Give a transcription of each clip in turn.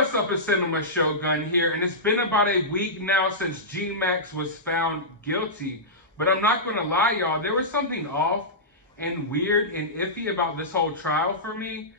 What's up, it's Cinema Shogun here, and it's been about a week now since G-Max was found guilty. But I'm not going to lie, y'all, there was something off and weird and iffy about this whole trial for me.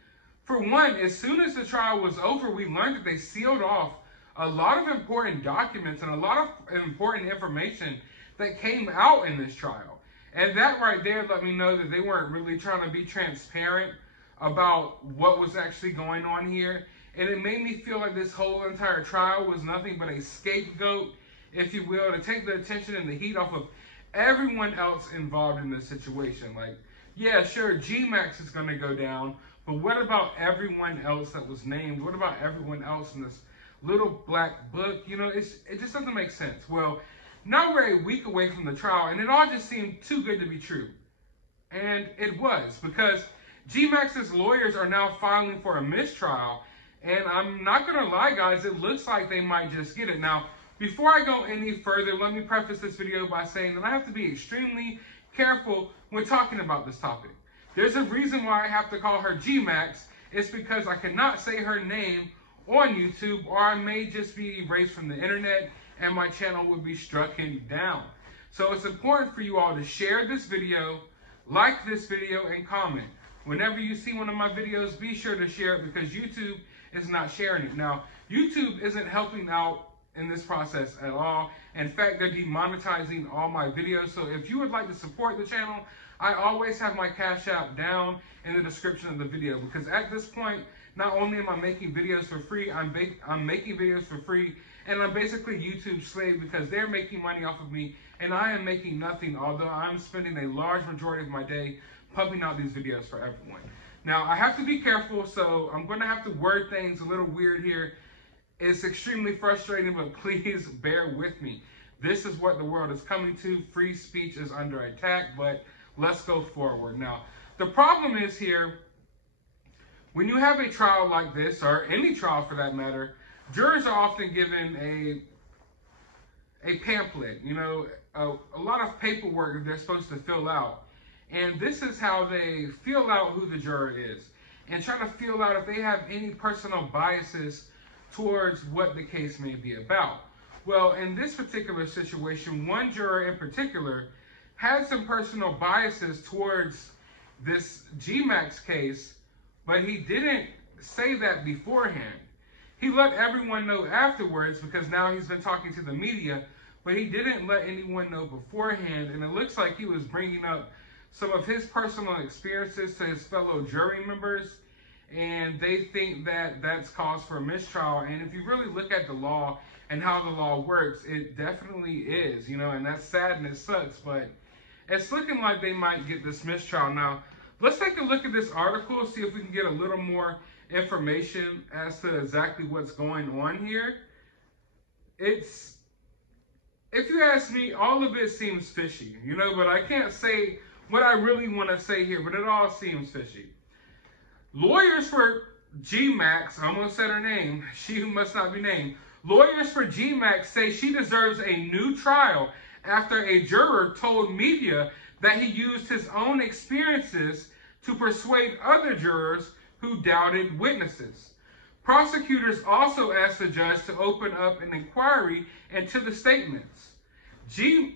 For one, as soon as the trial was over, we learned that they sealed off a lot of important documents and a lot of important information that came out in this trial. And that right there let me know that they weren't really trying to be transparent about what was actually going on here. And it made me feel like this whole entire trial was nothing but a scapegoat, if you will, to take the attention and the heat off of everyone else involved in this situation. Like, yeah, sure, G-Max is going to go down, but what about everyone else that was named? What about everyone else in this little black book? You know, it just doesn't make sense. Well, now we're a week away from the trial, and it all just seemed too good to be true. And it was, because G-Max's lawyers are now filing for a mistrial. And I'm not going to lie, guys, it looks like they might just get it. Now, before I go any further, let me preface this video by saying that I have to be extremely careful when talking about this topic. There's a reason why I have to call her G-Max. It's because I cannot say her name on YouTube, or I may just be erased from the internet and my channel would be stricken down. So it's important for you all to share this video, like this video, and comment. Whenever you see one of my videos, be sure to share it because YouTube is not sharing it. Now, YouTube isn't helping out in this process at all. In fact, they're demonetizing all my videos. So if you would like to support the channel, I always have my CashApp down in the description of the video, because at this point, not only am I making videos for free, I'm making videos for free, and I'm basically YouTube's slave because they're making money off of me and I am making nothing, although I'm spending a large majority of my day pumping out these videos for everyone. Now, I have to be careful, so I'm going to have to word things a little weird here. It's extremely frustrating, but please bear with me. This is what the world is coming to. Free speech is under attack, but let's go forward. Now, the problem is here, when you have a trial like this, or any trial for that matter, jurors are often given a pamphlet, you know, a lot of paperwork that they're supposed to fill out. And this is how they feel out who the juror is and try to feel out if they have any personal biases towards what the case may be about. Well, in this particular situation, one juror in particular had some personal biases towards this G-Max case, but he didn't say that beforehand. He let everyone know afterwards because now he's been talking to the media, but he didn't let anyone know beforehand. And it looks like he was bringing up some of his personal experiences to his fellow jury members, and they think that that's cause for a mistrial. And if you really look at the law and how the law works, it definitely is, you know, and that's sad and it sucks, but it's looking like they might get this mistrial. Now, let's take a look at this article, see if we can get a little more information as to exactly what's going on here. If you ask me, all of it seems fishy, you know, but I can't say what I really want to say here, but it all seems fishy. Lawyers for G-Max, I almost said her name, she who must not be named. Lawyers for G-Max say she deserves a new trial after a juror told media that he used his own experiences to persuade other jurors who doubted witnesses. Prosecutors also asked the judge to open up an inquiry into the statements. The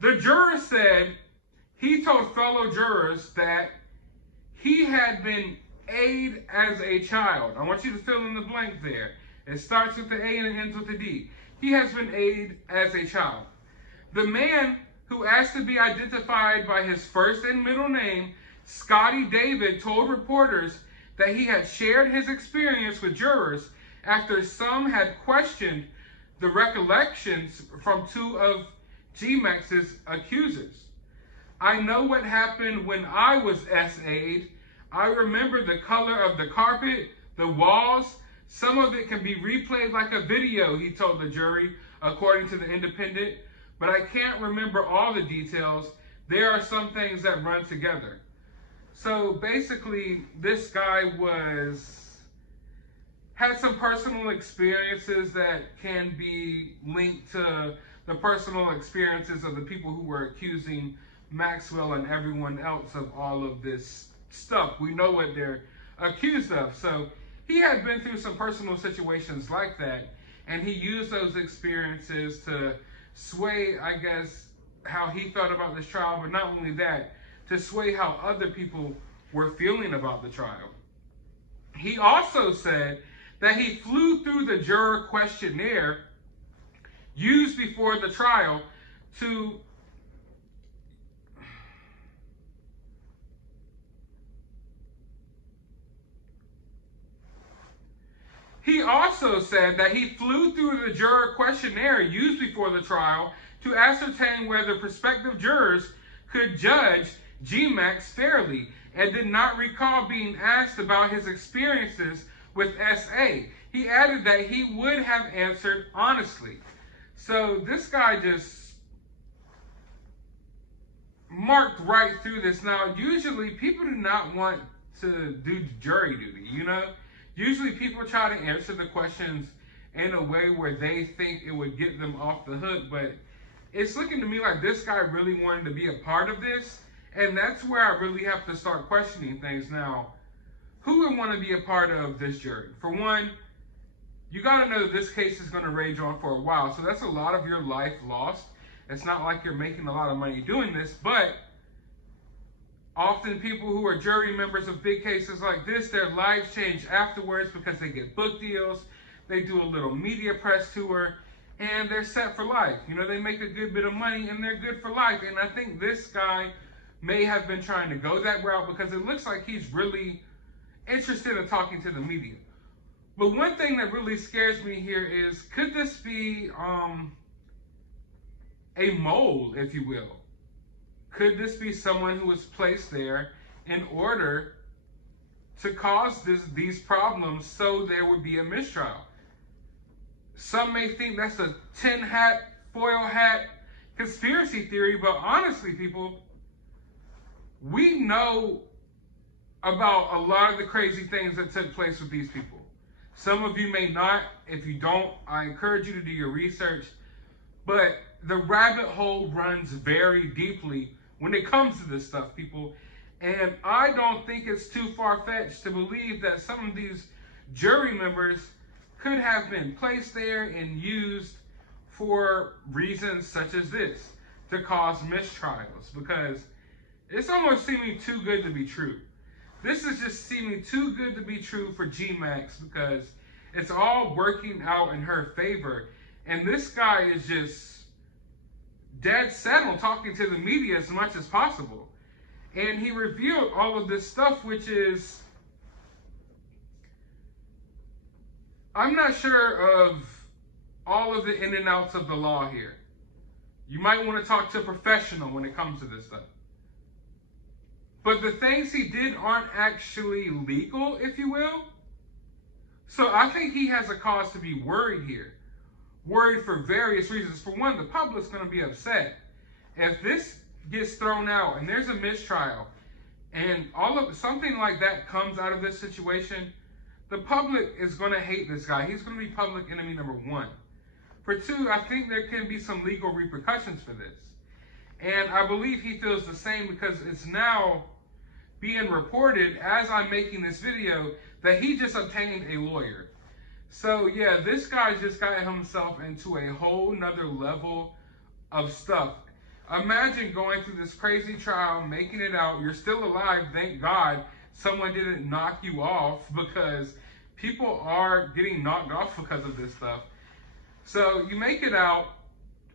juror said he told fellow jurors that he had been A'd as a child. I want you to fill in the blank there. It starts with the A and it ends with the D. He has been A'd as a child. The man who asked to be identified by his first and middle name, Scotty David, told reporters that he had shared his experience with jurors after some had questioned the recollections from two of G-Max's accusers. I know what happened when I was SA'd. I remember the color of the carpet, the walls. Some of it can be replayed like a video, he told the jury, according to The Independent. But I can't remember all the details. There are some things that run together. So basically, this guy had some personal experiences that can be linked to the personal experiences of the people who were accusing Maxwell and everyone else of all of this stuff. We know what they're accused of. So he had been through some personal situations like that, and he used those experiences to sway, I guess, how he thought about this trial, but not only that, to sway how other people were feeling about the trial. He also said that he flew through the juror questionnaire used before the trial to He also said that he flew through the juror questionnaire used before the trial to ascertain whether prospective jurors could judge G-Max fairly, and did not recall being asked about his experiences with SA. He added that he would have answered honestly. So this guy just marked right through this. Now, usually people do not want to do jury duty, you know? Usually people try to answer the questions in a way where they think it would get them off the hook, but it's looking to me like this guy really wanted to be a part of this, and that's where I really have to start questioning things. Now, who would want to be a part of this jury? For one, you got to know this case is going to rage on for a while, so that's a lot of your life lost. It's not like you're making a lot of money doing this, but often people who are jury members of big cases like this, their lives change afterwards because they get book deals, they do a little media press tour, and they're set for life. You know, they make a good bit of money and they're good for life. And I think this guy may have been trying to go that route because it looks like he's really interested in talking to the media. But one thing that really scares me here is, could this be a mold, if you will? Could this be someone who was placed there in order to cause these problems so there would be a mistrial? Some may think that's a tin hat, foil hat conspiracy theory, but honestly, people, we know about a lot of the crazy things that took place with these people. Some of you may not. If you don't, I encourage you to do your research. But the rabbit hole runs very deeply when it comes to this stuff, people. And I don't think it's too far-fetched to believe that some of these jury members could have been placed there and used for reasons such as this, to cause mistrials, because it's almost seeming too good to be true. This is just seeming too good to be true for G-Max, because it's all working out in her favor. And this guy is just dead set on talking to the media as much as possible. And he revealed all of this stuff, which is, I'm not sure of all of the in and outs of the law here. You might want to talk to a professional when it comes to this stuff. But the things he did aren't actually legal, if you will. So I think he has a cause to be worried here. Worried for various reasons. For one, the public's going to be upset. If this gets thrown out and there's a mistrial and something like that comes out of this situation, the public is going to hate this guy. He's going to be public enemy number one. For two, I think there can be some legal repercussions for this. And I believe he feels the same, because it's now being reported as I'm making this video that he just obtained a lawyer. So yeah, this guy just got himself into a whole nother level of stuff. Imagine going through this crazy trial, making it out, you're still alive, thank God someone didn't knock you off, because people are getting knocked off because of this stuff. So you make it out,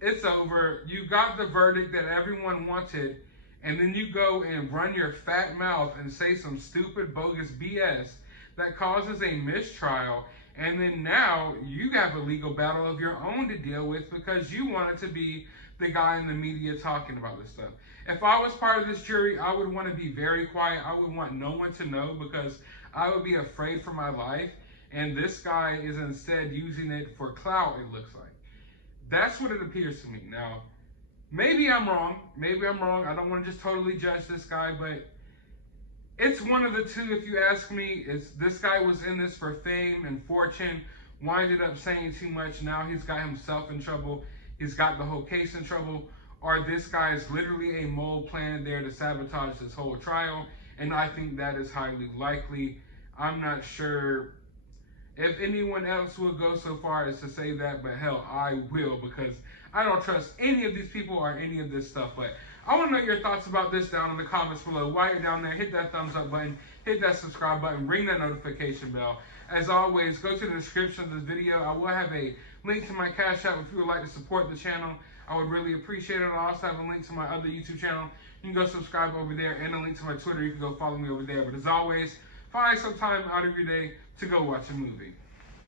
it's over, you got the verdict that everyone wanted, and then you go and run your fat mouth and say some stupid, bogus BS that causes a mistrial, and then now you have a legal battle of your own to deal with because you wanted to be the guy in the media talking about this stuff. If I was part of this jury, I would want to be very quiet. I would want no one to know, because I would be afraid for my life. And this guy is instead using it for clout, it looks like. That's what it appears to me. Now, maybe I'm wrong. Maybe I'm wrong. I don't want to just totally judge this guy, but it's one of the two, if you ask me. It's this guy was in this for fame and fortune, winded up saying too much. Now he's got himself in trouble. He's got the whole case in trouble. Or this guy is literally a mole plan there to sabotage this whole trial. And I think that is highly likely. I'm not sure if anyone else will go so far as to say that, but hell, I will, because I don't trust any of these people or any of this stuff. But I want to know your thoughts about this down in the comments below. While you're down there, hit that thumbs up button, hit that subscribe button, ring that notification bell. As always, go to the description of this video. I will have a link to my Cash App if you would like to support the channel. I would really appreciate it. I also have a link to my other YouTube channel. You can go subscribe over there, and a link to my Twitter. You can go follow me over there. But as always, find some time out of your day to go watch a movie.